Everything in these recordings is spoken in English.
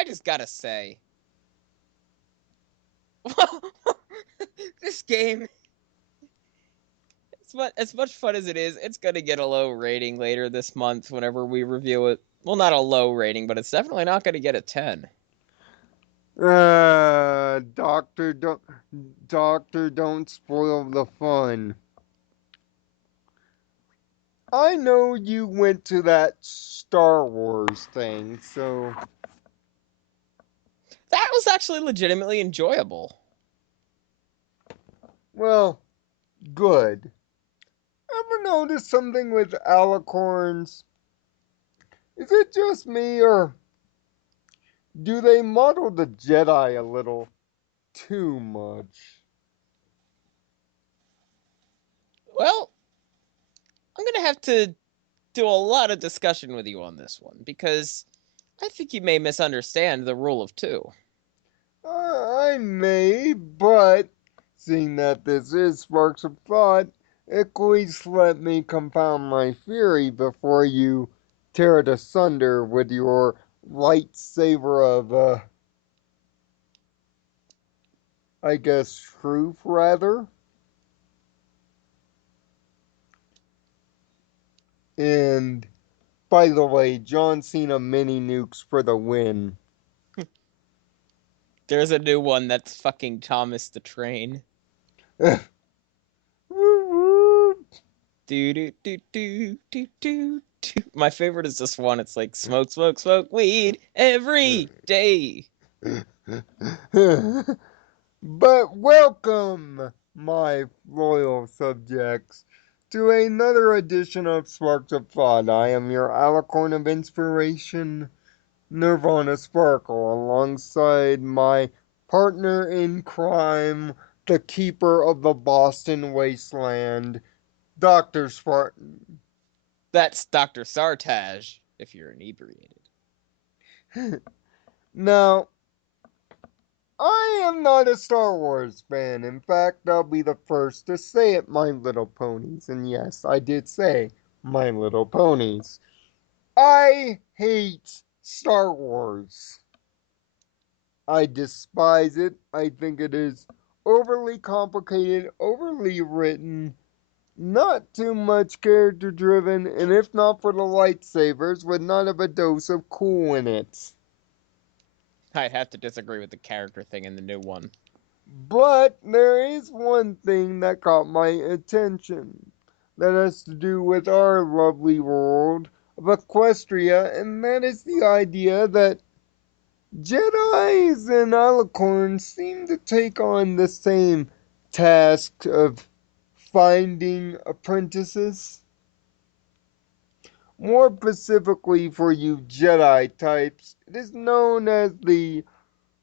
I just gotta say, this game, as much fun as it is, it's gonna get a low rating later this month whenever we review it. Well, not a low rating, but it's definitely not gonna get a 10. Doctor, don't spoil the fun. I know you went to that Star Wars thing, so That was actually legitimately enjoyable. well, good. Ever notice something with alicorns? Is it just me, or do they model the Jedi a little too much? Well, I'm gonna have to do a lot of discussion with you on this one because I think you may misunderstand the rule of two. I may, but seeing that this is Sparks of Thought, at least let me compound my theory before you tear it asunder with your lightsaber of, I guess, truth, rather. And, by the way, John Cena mini nukes for the win. There's a new one that's fucking Thomas the Train. Woo woo! Do do do do do do do. My favorite is this one. It's like smoke, smoke, smoke weed every day. But welcome, my loyal subjects, to another edition of Sparks of Thought. I am your alicorn of inspiration, Nirvana Sparkle, alongside my partner in crime, the keeper of the Boston wasteland, Dr. Spartan. That's Dr. Sartaj, if you're inebriated. Now, I am not a Star Wars fan. In fact, I'll be the first to say it, My Little Ponies. And yes, I did say My Little Ponies. I hate Star Wars. I despise it. I think it is overly complicated, overly written, not too much character driven, and if not for the lightsabers, would not have a dose of cool in it. I'd have to disagree with the character thing in the new one. But there is one thing that caught my attention that has to do with our lovely world of Equestria, and that is the idea that Jedi's and alicorns seem to take on the same task of finding apprentices. More specifically for you Jedi types, it is known as the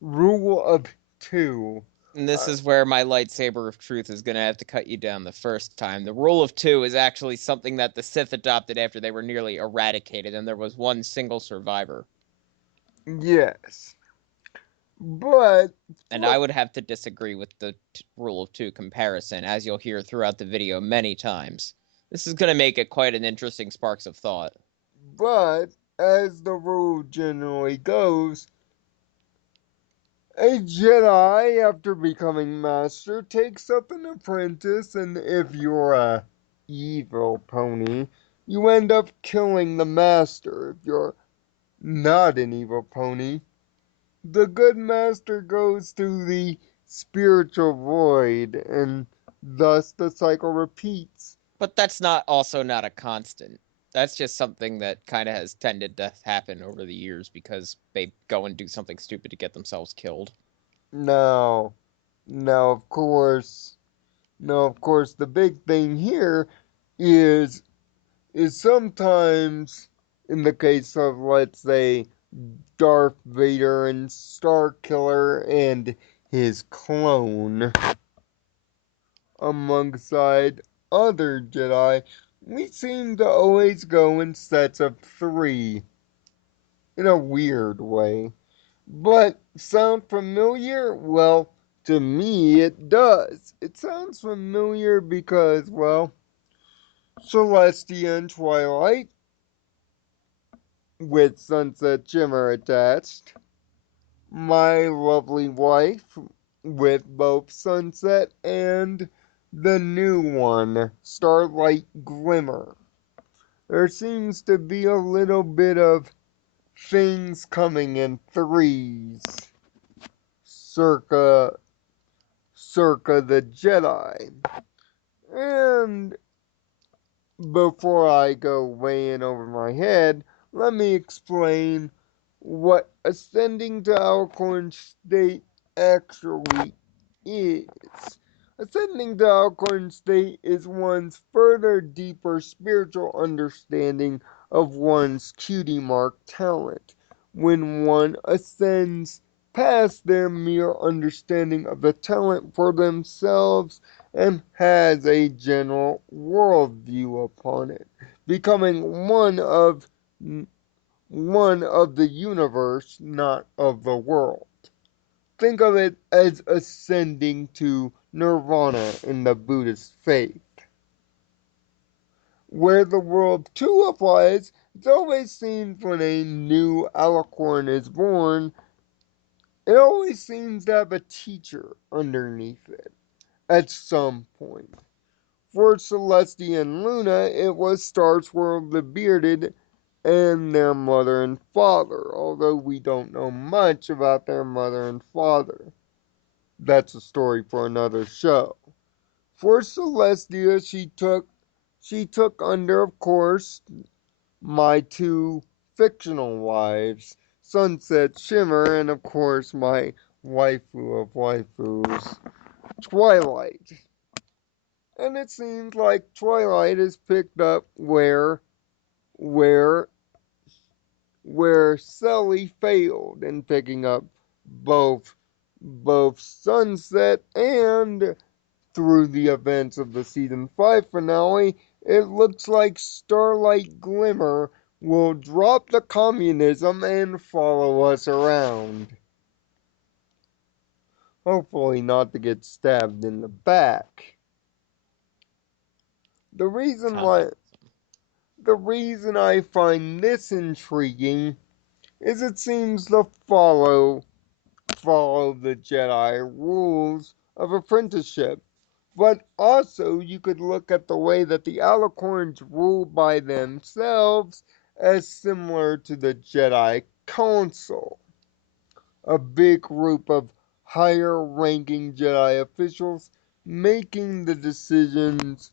Rule of Two. And this Uh, is where my lightsaber of truth is going to have to cut you down the first time. The rule of two is actually something that the Sith adopted after they were nearly eradicated, and there was one single survivor. yes. But And I would have to disagree with the rule of two comparison, as you'll hear throughout the video many times. This is going to make it quite an interesting sparks of thought. but as the rule generally goes, a Jedi after becoming master takes up an apprentice, and if you're a evil pony, you end up killing the master. If you're not an evil pony, the good master goes to the spiritual void, and thus the cycle repeats. But that's not also not a constant. That's just something that kind of has tended to happen over the years because they go and do something stupid to get themselves killed. Now, now, of course, now, of course, the big thing here is is sometimes, in the case of, let's say, Darth Vader and Starkiller and his clone, alongside other Jedi, we seem to always go in sets of three, in a weird way. But sound familiar? Well, to me it does. It sounds familiar because, well, Celestia and Twilight with Sunset Shimmer attached. my lovely wife with both Sunset and the new one, Starlight Glimmer. There seems to be a little bit of things coming in threes, circa the Jedi. And before I go way in over my head, let me explain what ascending to Alcorn State actually is. Ascending to Alcorn State is one's further deeper spiritual understanding of one's cutie mark talent. When one ascends past their mere understanding of the talent for themselves and has a general worldview upon it, becoming one of the universe, not of the world. Think of it as ascending to Nirvana in the Buddhist faith. Where the world too applies, it always seems when a new alicorn is born, it always seems to have a teacher underneath it at some point. For Celestia and Luna, it was Starswirl the Bearded and their mother and father, although we don't know much about their mother and father. That's a story for another show. For Celestia, she took under, of course, my two fictional wives, Sunset Shimmer, and of course my waifu of waifus, Twilight. And it seems like Twilight has picked up where where Sully failed in picking up both Sunset, and through the events of the season 5 finale, it looks like Starlight Glimmer will drop the communism and follow us around. Hopefully not to get stabbed in the back. The reason why Communism. the reason I find this intriguing is it seems to follow the Jedi rules of apprenticeship. But also, you could look at the way that the alicorns rule by themselves as similar to the Jedi Council, a big group of higher ranking Jedi officials making the decisions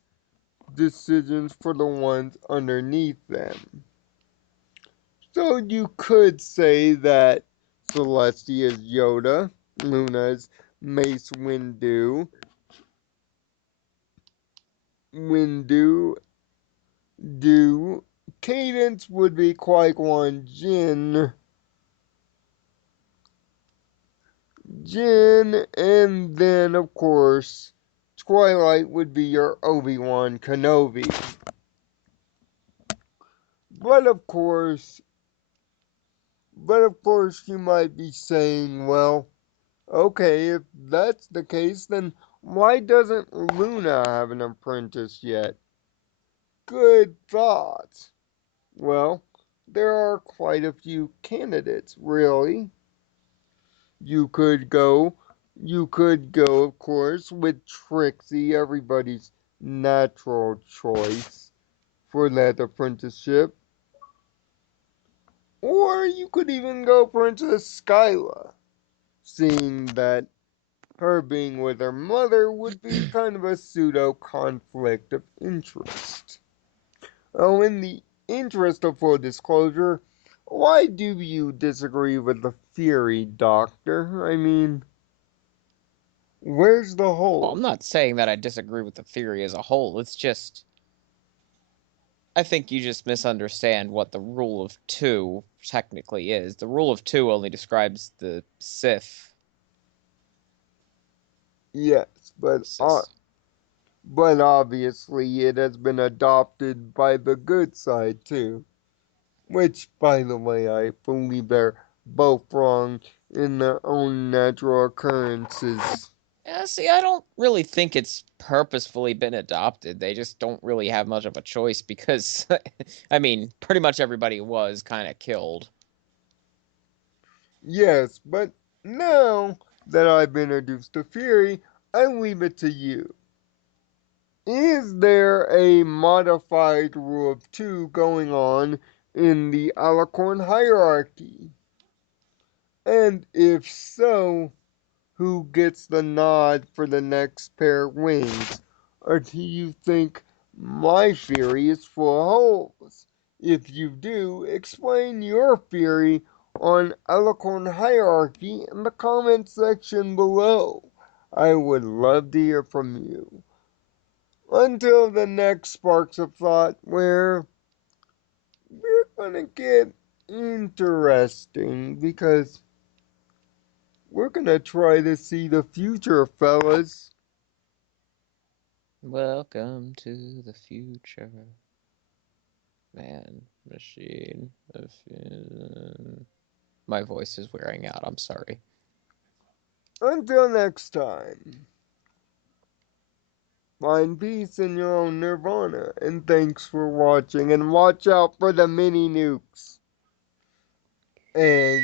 for the ones underneath them. So you could say that Celestia's Yoda, Luna's Mace Windu, do Cadence would be Qui-Gon Jinn, and then of course Twilight would be your Obi-Wan Kenobi. But of course, you might be saying, well, okay, if that's the case, then why doesn't Luna have an apprentice yet? Good thought. Well, there are quite a few candidates, really. You could go, of course, with Trixie, everybody's natural choice for that apprenticeship. Or you could even go Princess Skyla, seeing that her being with her mother would be kind of a pseudo conflict of interest. Oh, in the interest of full disclosure, why do you disagree with the theory, Doctor? I mean, where's the Well, I'm hole? not saying that I disagree with the theory as a whole. It's just I think you just misunderstand what the rule of two technically is. The rule of two only describes the Sith Yes, system. but obviously it has been adopted by the good side too. Which, by the way, I believe they're both wrong in their own natural occurrences. Yeah, see, I don't really think it's purposefully been adopted. They just don't really have much of a choice because, I mean, pretty much everybody was kind of killed. Yes, but Now that I've introduced the theory, I leave it to you. Is there a modified rule of two going on in the alicorn hierarchy? And if so, who gets the nod for the next pair of wings? Or do you think my theory is full of holes? If you do, explain your theory on alicorn hierarchy in the comment section below. I would love to hear from you. Until the next Sparks of Thought, where we're gonna get interesting because we're gonna try to see the future, fellas. Welcome to the future. Man, machine. My voice is wearing out. I'm sorry. Until next time, find peace in your own Nirvana, and thanks for watching, and watch out for the mini nukes. And